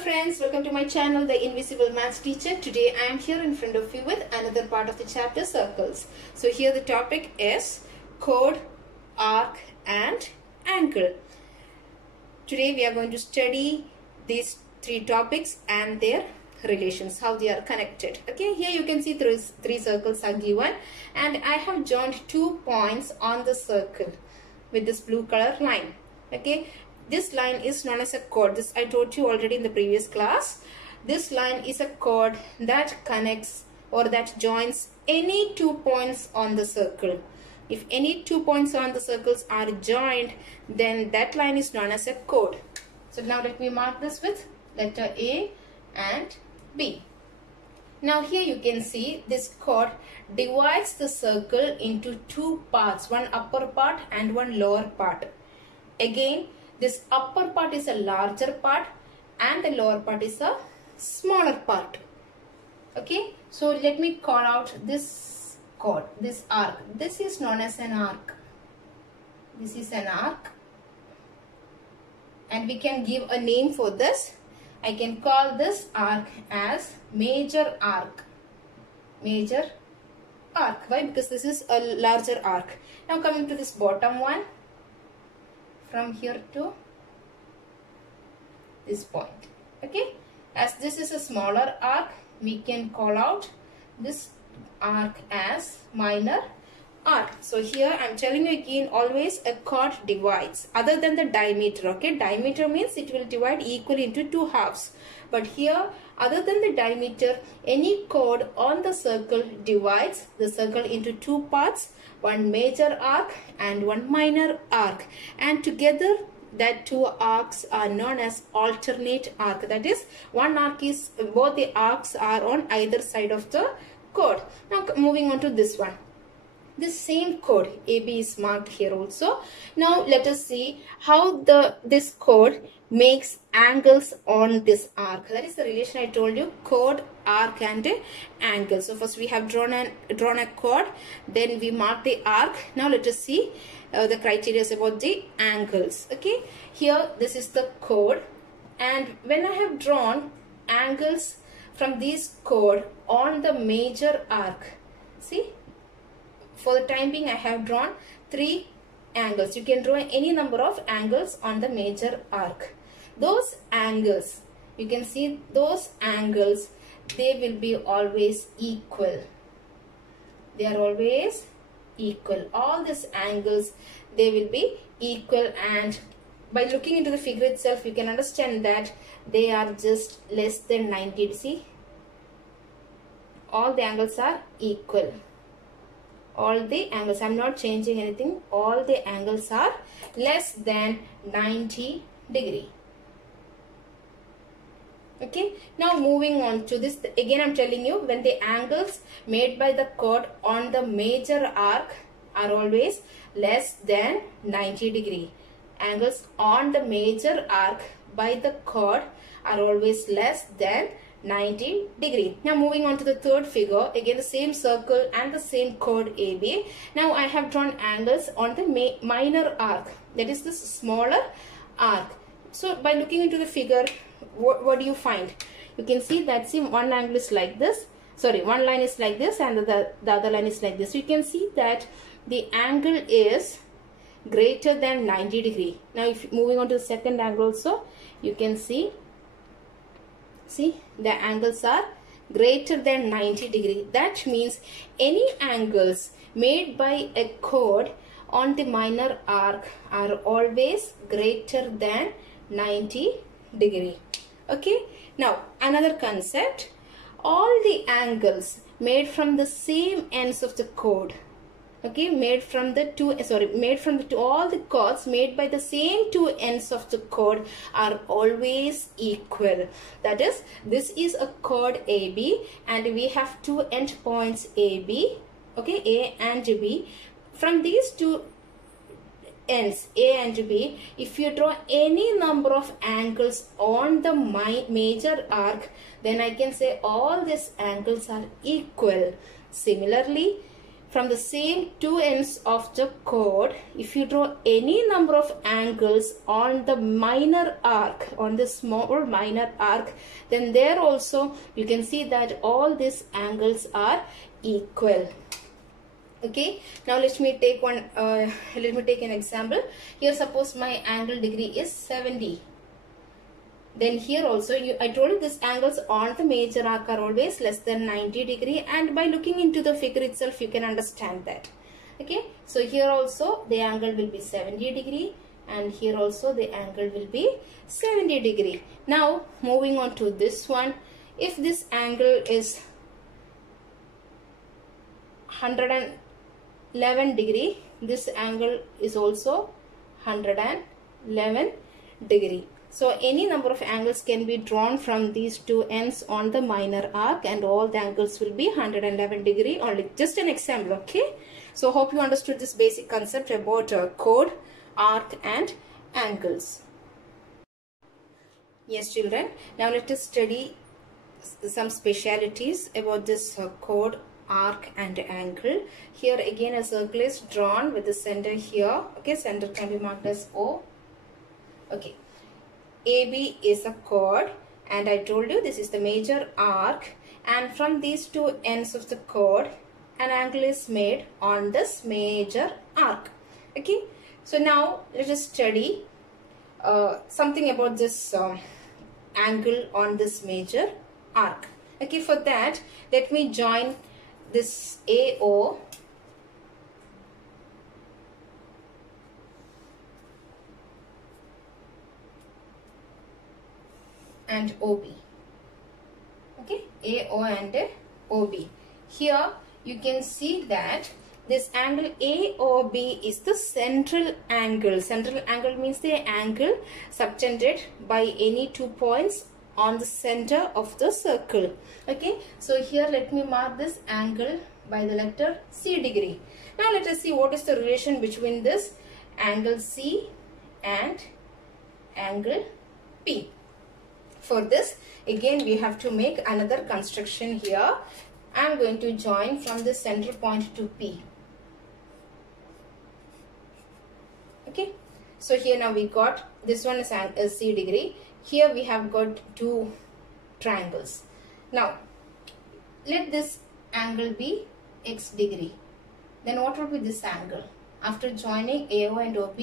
friends, welcome to my channel, The Invisible Maths Teacher. Today I am here in front of you with another part of the chapter, circles. So here the topic is chord, arc and angle. Today we are going to study these three topics and their relations, how they are connected. Okay, here you can see three circles are given and I have joined 2 points on the circle with this blue color line. Okay, this line is known as a chord. This I told you already in the previous class. This line is a chord that connects or that joins any 2 points on the circle. If any 2 points on the circles are joined, then that line is known as a chord. So now let me mark this with letter A and B. Now here you can see this chord divides the circle into 2 parts, one upper part and one lower part. Again, this upper part is a larger part and the lower part is a smaller part. Okay, so let me call out this chord, this arc. This is known as an arc. This is an arc. And we can give a name for this. I can call this arc as major arc. Major arc. Why? Because this is a larger arc. Now coming to this bottom one. From here to this point. Okay, as this is a smaller arc, we can call out this arc as minor arc. So here I am telling you again, always a chord divides other than the diameter. Okay, diameter means it will divide equally into 2 halves, but here other than the diameter, any chord on the circle divides the circle into 2 parts, one major arc and one minor arc, and together that 2 arcs are known as alternate arc. That is, one arc is, both the arcs are on either side of the chord. Now moving on to this one. This same chord AB is marked here also. Now let us see how this chord makes angles on this arc. That is the relation I told you, chord, arc and angle. So first we have drawn a chord, then we mark the arc. Now let us see the criteria about the angles. Okay, here this is the chord, and when I have drawn angles from this chord on the major arc, see, for the time being I have drawn 3 angles. You can draw any number of angles on the major arc. Those angles, you can see those angles, they will be always equal. They are always equal. All these angles, they will be equal, and by looking into the figure itself you can understand that they are just less than 90. See, all the angles are equal. All the angles, I am not changing anything, all the angles are less than 90 degree. Okay, now moving on to this, again I am telling you, when the angles made by the chord on the major arc are always less than 90 degree. Angles on the major arc by the chord are always less than 90 degree. Now moving on to the third figure, again the same circle and the same chord AB. Now I have drawn angles on the minor arc, that is this smaller arc. So by looking into the figure, what do you find? You can see that, see, one angle is like this, sorry, one line is like this and the other line is like this. You can see that the angle is greater than 90 degree. Now if moving on to the second angle also, you can see the angles are greater than 90 degree. That means any angles made by a chord on the minor arc are always greater than 90 degree. Okay, now another concept, all the angles made from the same ends of the chord, okay, all the chords made by the same 2 ends of the chord are always equal. That is, this is a chord AB and we have 2 end points AB, okay, A and B. From these 2 ends A and B, if you draw any number of angles on the major arc, then I can say all these angles are equal. Similarly, from the same two ends of the chord, if you draw any number of angles on the minor arc, on the small minor arc, then there also you can see that all these angles are equal. Okay, now let me take an example. Here suppose my angle degree is 70. Then here also I told you these angles on the major arc are always less than 90 degree, and by looking into the figure itself you can understand that. Okay, so here also the angle will be 70 degree, and here also the angle will be 70 degree. Now moving on to this one, if this angle is 111 degree, this angle is also 111 degree. So any number of angles can be drawn from these two ends on the minor arc, and all the angles will be 111 degree only. Just an example, okay? So hope you understood this basic concept about chord, arc and angles. Yes children, now let us study some specialities about this chord, arc and angle. Here again a circle is drawn with the center here. Okay, center can be marked as O. Okay, AB is a chord, and I told you this is the major arc, and from these two ends of the chord an angle is made on this major arc. Okay, so now let us study something about this angle on this major arc. Okay, for that let me join this AO and OB. Okay, AO and OB. Here you can see that this angle AOB is the central angle. Central angle means the angle subtended by any 2 points on the center of the circle. Okay, so here let me mark this angle by the letter C degree. Now let us see what is the relation between this angle C and angle P. For this again we have to make another construction here. I am going to join from the center point to P. Okay, so here now we got this one is C degree. Here we have got two triangles. Now let this angle be X degree. Then what will be this angle? After joining AO and OB,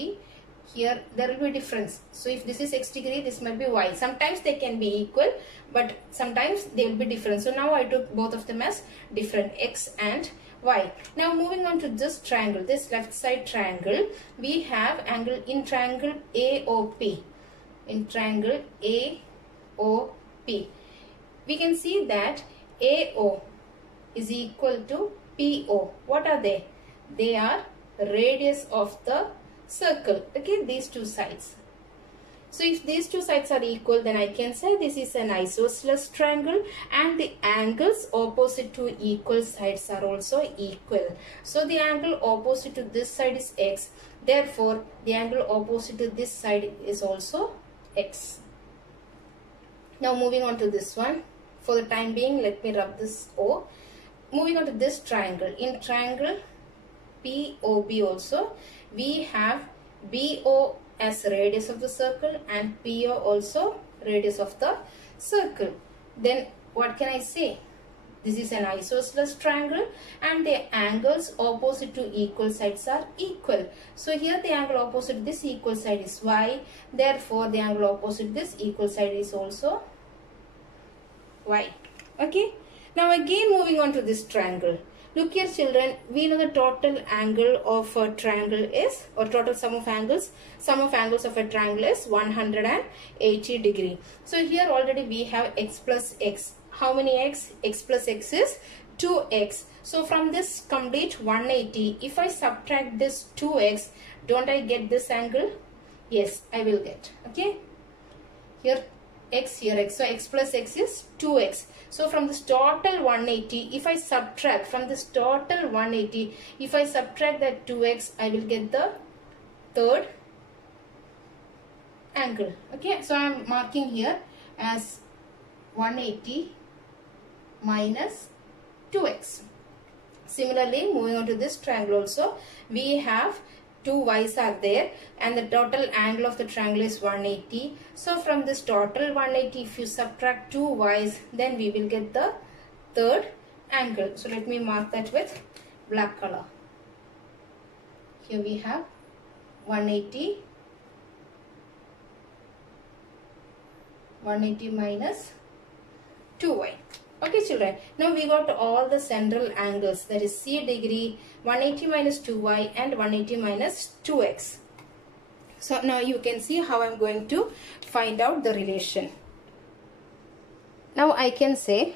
here there will be difference. So if this is X degree, this might be Y. Sometimes they can be equal, but sometimes they will be different. So now I took both of them as different, X and Y. Now moving on to this triangle, this left side triangle, we have angle in triangle AOP. In triangle AOP, we can see that AO is equal to PO. What are they? They are radius of the circle. Okay, these two sides. So if these two sides are equal, then I can say this is an isosceles triangle, and the angles opposite to equal sides are also equal. So the angle opposite to this side is X. Therefore, the angle opposite to this side is also X. Now moving on to this one. For the time being, let me rub this O. Moving on to this triangle. In triangle POB also, we have BO as radius of the circle and PO also radius of the circle. Then what can I say? This is an isosceles triangle, and the angles opposite to equal sides are equal. So here the angle opposite this equal side is Y. Therefore the angle opposite this equal side is also Y. Okay. Now again moving on to this triangle. Look here children, we know the total angle of a triangle is, or total sum of angles of a triangle is 180 degree. So here already we have X plus X. How many X? X plus X is 2X. So from this complete 180, if I subtract this 2X, don't I get this angle? Yes, I will get. Okay. Here X, here X. So X plus X is 2X. So from this total 180, if I subtract from this total 180, if I subtract that 2X, I will get the third angle. Okay. So I am marking here as 180 minus 2X. Similarly, moving on to this triangle also, we have two y's are there and the total angle of the triangle is 180. So from this total 180, if you subtract two y's, then we will get the third angle. So let me mark that with black color. Here we have 180 minus 2y. Okay children, now we got all the central angles, that is C degree, 180 minus 2y and 180 minus 2x. So now you can see how I am going to find out the relation. Now I can say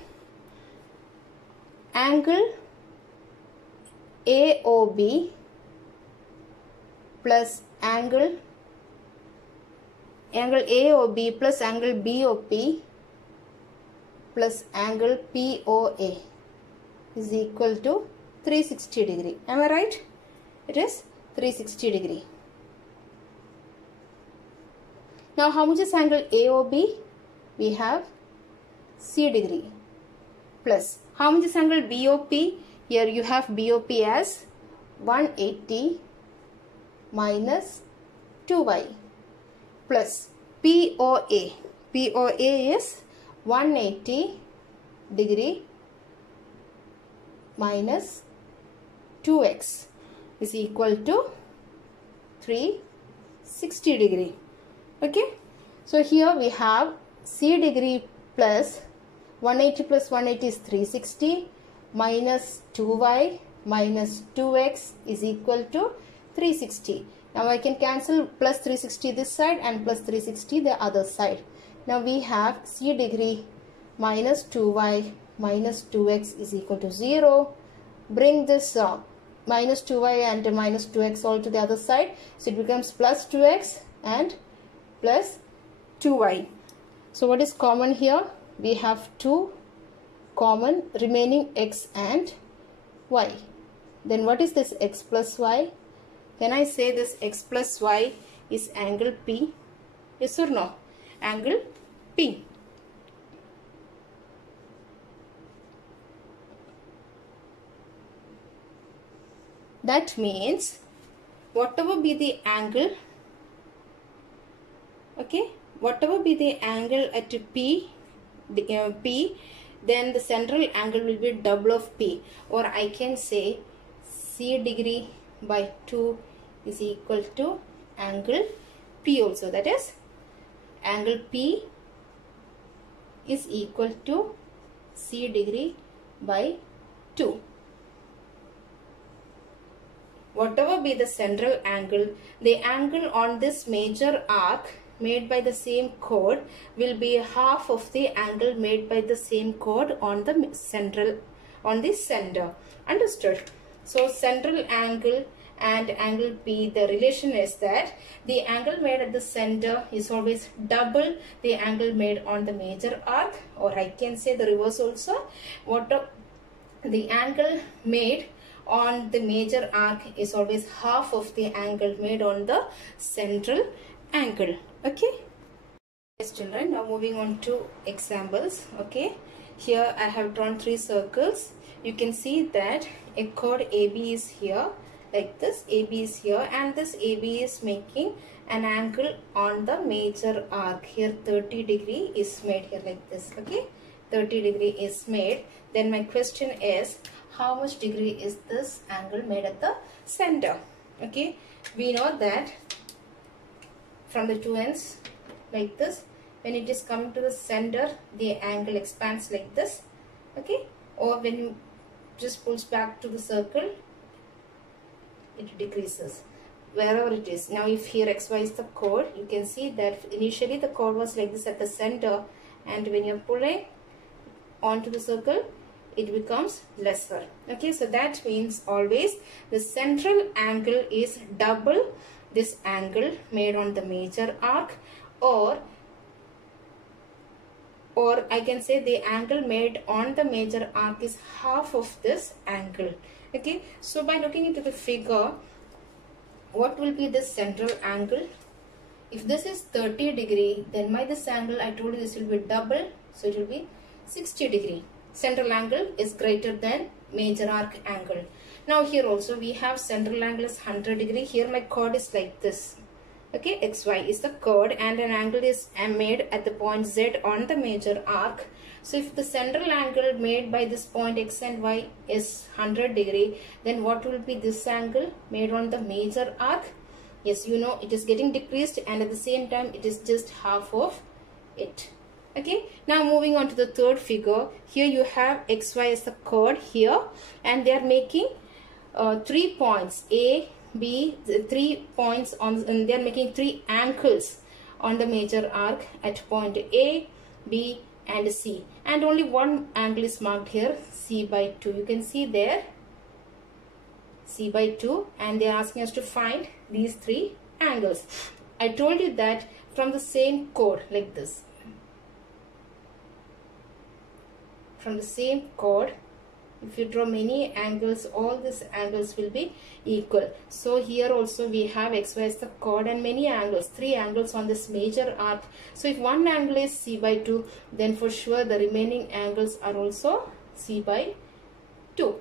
angle AOB plus angle AOB plus angle BOP plus angle POA is equal to 360 degree. Am I right? It is 360 degree. Now how much is angle AOB? We have C degree plus how much is angle BOP? Here you have BOP as 180 minus 2y plus POA. POA is 180 degree minus 2x is equal to 360 degree. Okay. So here we have C degree plus 180 plus 180 is 360 minus 2y minus 2x is equal to 360. Now I can cancel plus 360 this side and plus 360 the other side. Now we have C degree minus 2y minus 2x is equal to 0. Bring this minus 2y and minus 2x all to the other side. So it becomes plus 2x and plus 2y. So what is common here? We have 2 common, remaining x and y. Then what is this x plus y? Can I say this x plus y is angle P? Yes or no? Angle P. That means whatever be the angle, okay, whatever be the angle at P, then the central angle will be double of P, or I can say C degree by 2 is equal to angle P also. That is, angle P is equal to C degree by 2. Whatever be the central angle, the angle on this major arc made by the same chord will be half of the angle made by the same chord on the central, on the center. Understood? So central angle and angle P, the relation is that the angle made at the center is always double the angle made on the major arc, or I can say the reverse also. The angle made on the major arc is always half of the angle made on the central angle. Okay. Yes children, now moving on to examples. Okay, here I have drawn 3 circles. You can see that a chord AB is here, like this. AB is here and this AB is making an angle on the major arc. Here 30 degree is made here, like this. Okay, 30 degree is made. Then my question is, how much degree is this angle made at the center? Okay, we know that from the two ends, like this, when it is coming to the center, the angle expands like this. Okay, or when you just pulls back to the circle, it decreases wherever it is. Now if here xy is the chord, you can see that initially the chord was like this at the center, and when you're pulling onto the circle, it becomes lesser. Okay, so that means always the central angle is double this angle made on the major arc, or I can say the angle made on the major arc is half of this angle. Okay, so by looking into the figure, what will be the central angle? If this is 30 degree, then by this angle I told you this will be double, so it will be 60 degree. central angle is greater than major arc angle. Now here also we have central angle is 100 degree. Here my chord is like this. Okay, XY is the chord and an angle is made at the point Z on the major arc. So if the central angle made by this point X and Y is 100 degree, then what will be this angle made on the major arc? Yes, you know it is getting decreased and at the same time it is just half of it. Okay, now moving on to the third figure. Here you have XY as the chord here and they are making 3 points A, B, 3 points on, and they are making 3 angles on the major arc at point A, B and C, and only one angle is marked here, C by 2. You can see there C by 2, and they are asking us to find these 3 angles. I told you that from the same chord, like this, from the same chord, if you draw many angles, all these angles will be equal. So here also we have XY as the chord and many angles, 3 angles on this major arc. So if one angle is C by 2, then for sure the remaining angles are also C by 2.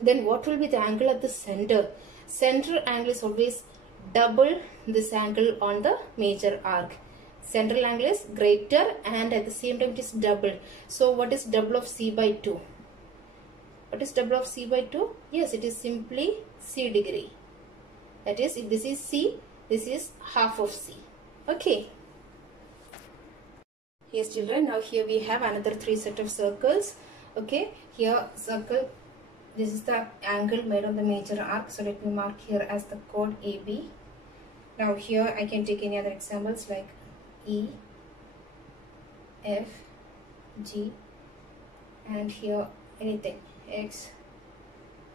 Then what will be the angle at the center? Center angle is always double this angle on the major arc. Central angle is greater and at the same time it is double. So what is double of C by 2? What is double of C by 2? Yes, it is simply C degree. That is, if this is C, this is half of C. Okay. Yes children, now here we have another 3 set of circles. Okay, here circle, this is the angle made on the major arc. So let me mark here as the chord AB. Now here I can take any other examples like E, F, G, and here anything X,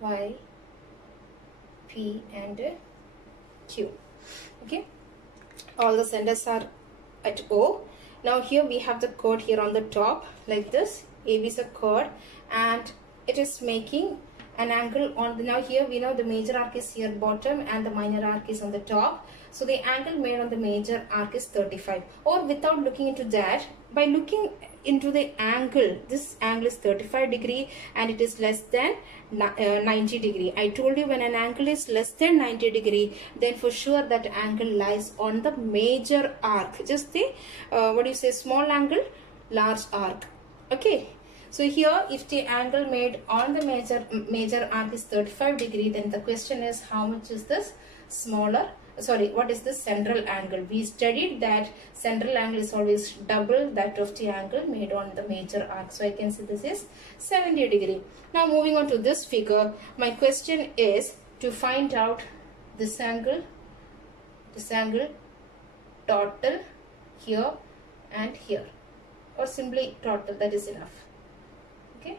Y, P and Q. Okay, all the centers are at O. Now here we have the chord here on the top like this. AB is a chord and it is making an angle on the, now here we know the major arc is here bottom and the minor arc is on the top. So the angle made on the major arc is 35, or without looking into that, by looking into the angle, this angle is 35 degree and it is less than 90 degree. I told you when an angle is less than 90 degree, then for sure that angle lies on the major arc. Just the what do you say, small angle, large arc. Okay. So here if the angle made on the major arc is 35 degree, then the question is how much is this smaller, sorry, what is the central angle? We studied that central angle is always double that of the angle made on the major arc. So I can say this is 70 degree. Now moving on to this figure, my question is to find out this angle total here and here, or simply total, that is enough. Okay.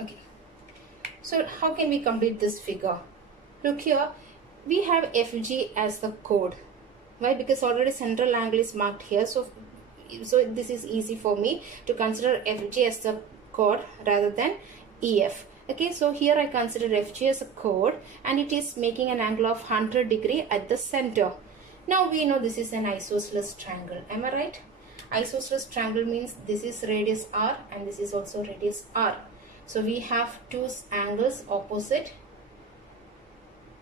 Okay. So how can we complete this figure? Look here, we have FG as the chord. Why? Because already central angle is marked here. So this is easy for me to consider FG as the chord rather than EF. Okay, so here I consider FG as a chord and it is making an angle of 100 degree at the center. Now we know this is an isosceles triangle. Am I right? Isosceles triangle means this is radius R and this is also radius R. So we have 2 angles opposite.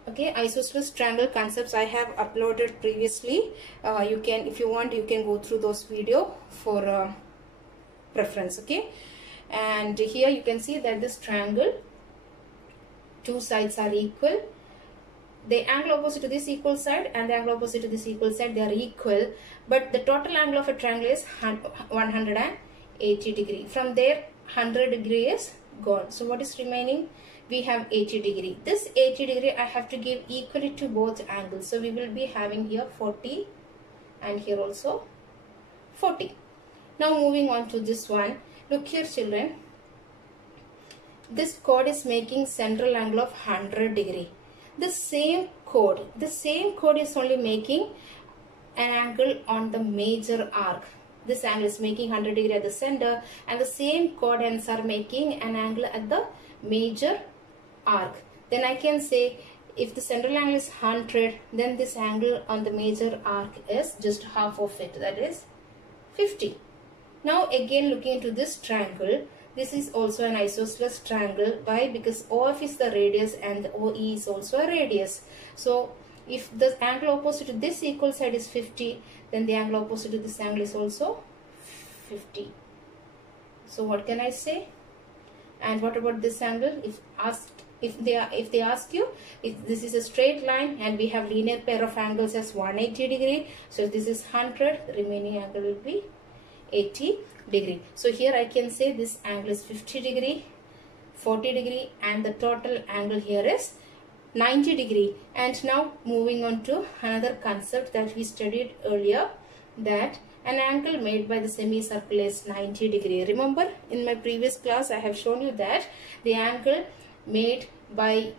Okay, isosceles triangle concepts I have uploaded previously. You can, if you want, you can go through those video for reference. Okay, and here you can see that this triangle, 2 sides are equal. The angle opposite to this equal side and the angle opposite to this equal side, they are equal, but the total angle of a triangle is 180 degree. From there 100 degree is gone. So what is remaining? We have 80 degree. This 80 degree I have to give equally to both angles. So we will be having here 40 and here also 40. Now moving on to this one. Look here children. This chord is making central angle of 100 degree. The same chord is only making an angle on the major arc. This angle is making 100 degree at the center and the same chord ends are making an angle at the major arc. Then I can say if the central angle is 100, then this angle on the major arc is just half of it, that is 50. Now again looking into this triangle, this is also an isosceles triangle. Why? Because OF is the radius and the OE is also a radius. So if the angle opposite to this equal side is 50, then the angle opposite to this angle is also 50. So what can I say? And what about this angle? If they ask you, if this is a straight line and we have linear pair of angles as 180 degree, so this is 100, the remaining angle will be 80 degree. So here I can say this angle is 50 degree, 40 degree, and the total angle here is 90 degree. And now moving on to another concept that we studied earlier, that an angle made by the semicircle is 90 degree. Remember, in my previous class I have shown you that the angle made by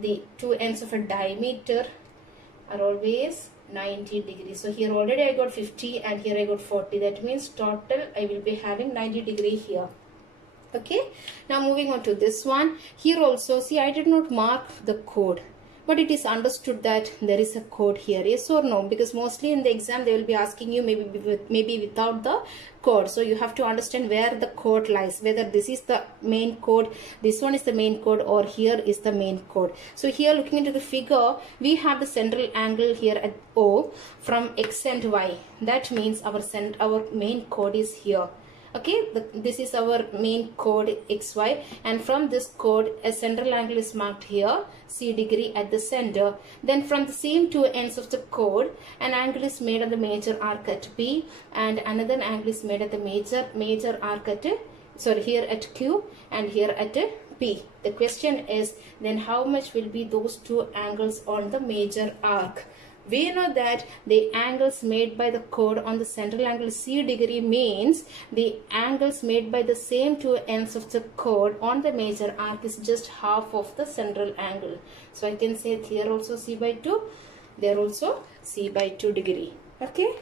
the two ends of a diameter are always 90 degrees. So here already I got 50 and here I got 40. That means total I will be having 90 degree here. Okay. Now moving on to this one. Here also, see, I did not mark the chord, but it is understood that there is a chord here. Yes or no? Because mostly in the exam they will be asking you maybe without the chord. So you have to understand where the chord lies, whether this is the main chord, this one is the main chord, or here is the main chord. So here looking into the figure, we have the central angle here at O from X and Y. That means our main chord is here. Okay, this is our main chord XY, and from this chord a central angle is marked here, C degree at the center. Then from the same two ends of the chord, an angle is made on the major arc at P, and another angle is made at the major arc at here at Q and here at P. The question is then how much will be those two angles on the major arc? We know that the angles made by the chord on the central angle C degree means the angles made by the same two ends of the chord on the major arc is just half of the central angle. So I can say here also C by 2, there also C by 2 degree. Okay.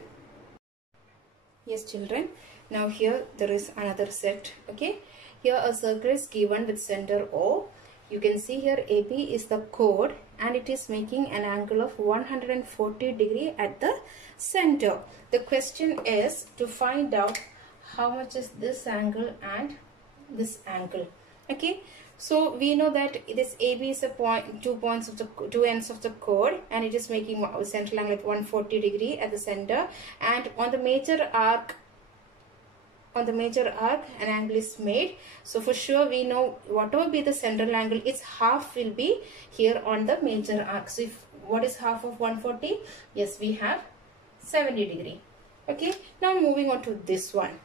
Yes children. Now here there is another set. Okay. Here a circle is given with center O. You can see here AB is the chord and it is making an angle of 140 degree at the center. The question is to find out how much is this angle and this angle. Okay, so we know that this AB is a point, two ends of the chord, and it is making a central angle at 140 degree at the center, and on the major arc an angle is made. So for sure we know whatever be the central angle, its half will be here on the major arc. So if what is half of 140? Yes, we have 70 degree. Okay, now moving on to this one.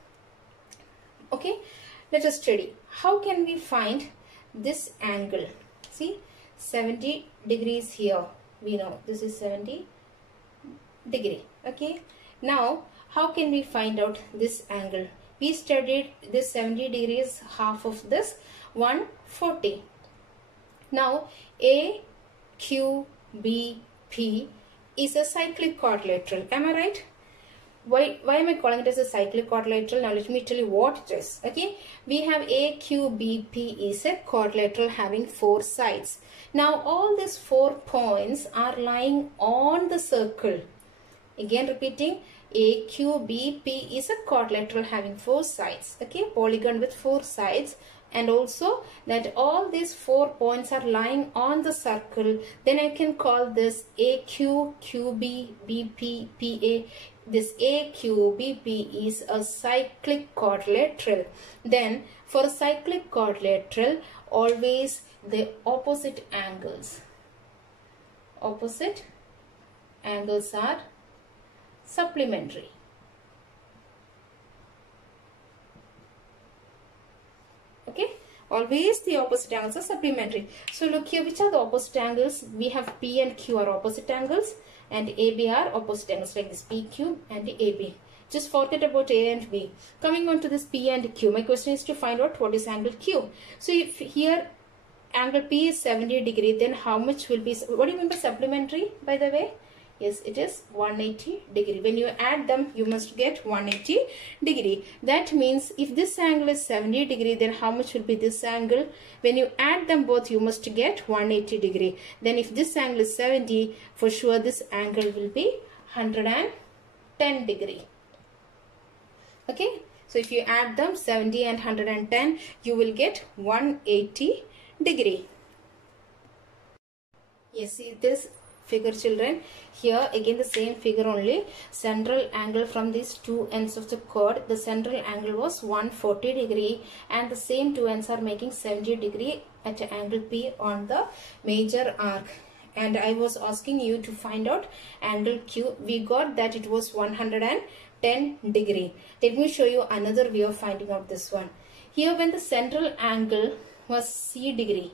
Okay, let us study how can we find this angle. See, 70 degrees here, we know this is 70 degree. Okay, now how can we find out this angle? We studied this 70 degrees, half of this 140. Now A, Q, B, P is a cyclic quadrilateral. Am I right? Why am I calling it as a cyclic quadrilateral? Now let me tell you what it is. Okay, we have A, Q, B, P is a quadrilateral having 4 sides. Now all these 4 points are lying on the circle. Again repeating, A, Q, B, P is a quadrilateral having 4 sides. Okay, polygon with 4 sides, and also that all these 4 points are lying on the circle. Then I can call this AQ, QB, BP, PA. This AQ, BP is a cyclic quadrilateral. Then for a cyclic quadrilateral, always the opposite angles are supplementary. Okay, always the opposite angles are supplementary. So look here, which are the opposite angles? We have P and Q are opposite angles, and AB are opposite angles, like this PQ and AB. Just forget about A and B. Coming on to this P and Q, my question is to find out what is angle Q. So if here angle P is 70 degree, then how much will be, what do you mean by supplementary, by the way? Yes, it is 180 degree. When you add them, you must get 180 degree. That means if this angle is 70 degree, then how much will be this angle? When you add them both, you must get 180 degree. Then if this angle is 70, for sure this angle will be 110 degree. Okay, so if you add them 70 and 110, you will get 180 degree. Yes, see this figure, children. Here again the same figure, only central angle from these two ends of the chord, the central angle was 140 degree, and the same two ends are making 70 degree at angle P on the major arc. And I was asking you to find out angle Q. We got that it was 110 degree. Let me show you another way of finding out this one. Here when the central angle was C degree,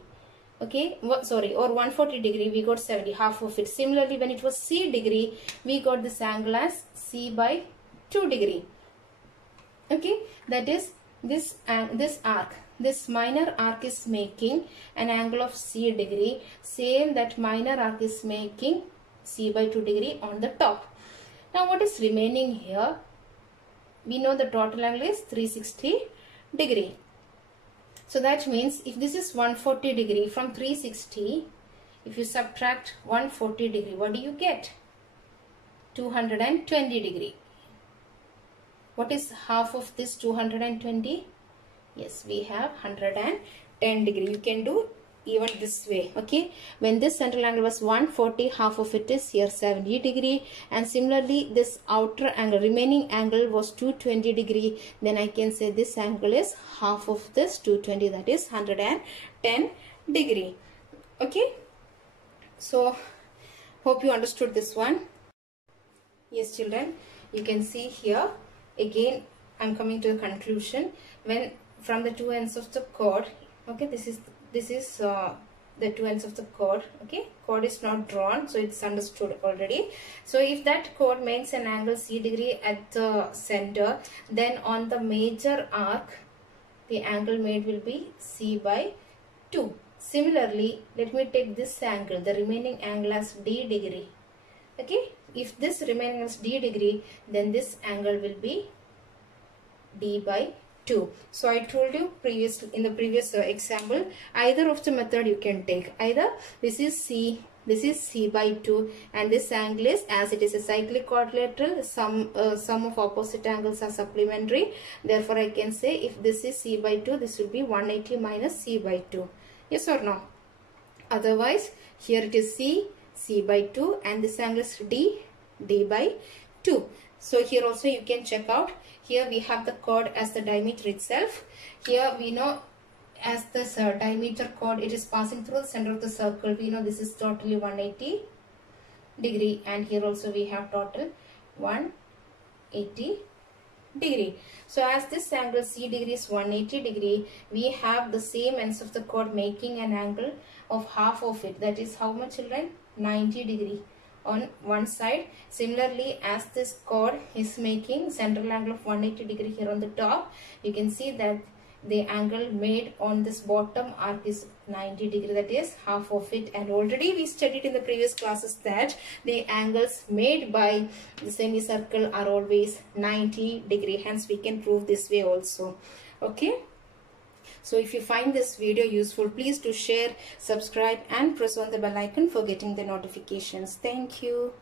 okay, sorry, or 140 degree, we got 70, half of it. Similarly, when it was C degree, we got this angle as C by 2 degree. Okay, that is this arc, this minor arc is making an angle of C degree. Same, that minor arc is making C by 2 degree on the top. Now what is remaining here? We know the total angle is 360 degree. So that means if this is 140 degree from 360, if you subtract 140 degree, what do you get? 220 degree. What is half of this 220? Yes, we have 110 degree. You can do even this way. Okay, when this central angle was 140, half of it is here 70 degree, and similarly this outer angle, remaining angle was 220 degree, then I can say this angle is half of this 220, that is 110 degree. Okay, so hope you understood this one. Yes, children, you can see here again I'm coming to the conclusion. When from the two ends of the chord, okay, this is the two ends of the chord. Okay, chord is not drawn, so it's understood already. So if that chord makes an angle C degree at the center, then on the major arc the angle made will be C by 2. Similarly, let me take this angle, the remaining angle as D degree. Okay, if this remaining is D degree, then this angle will be D by 2. So I told you in the previous example, either of the method you can take. Either this is C by 2, and this angle is, as it is a cyclic quadrilateral, sum of opposite angles are supplementary. Therefore I can say if this is C by 2, this will be 180 minus C by 2. Yes or no? Otherwise here it is C by 2, and this angle is D by 2. So here also you can check out. Here we have the chord as the diameter itself. Here we know as this diameter chord, it is passing through the center of the circle. We know this is totally 180 degree, and here also we have total 180 degree. So as this angle C degree is 180 degree, we have the same ends of the chord making an angle of half of it. That is how much, children? 90 degree on one side. Similarly, as this chord is making central angle of 180 degree here on the top, you can see that the angle made on this bottom arc is 90 degree, that is half of it. And already we studied in the previous classes that the angles made by the semicircle are always 90 degree. Hence we can prove this way also. Okay. So if you find this video useful, please do share, subscribe and press on the bell icon for getting the notifications. Thank you.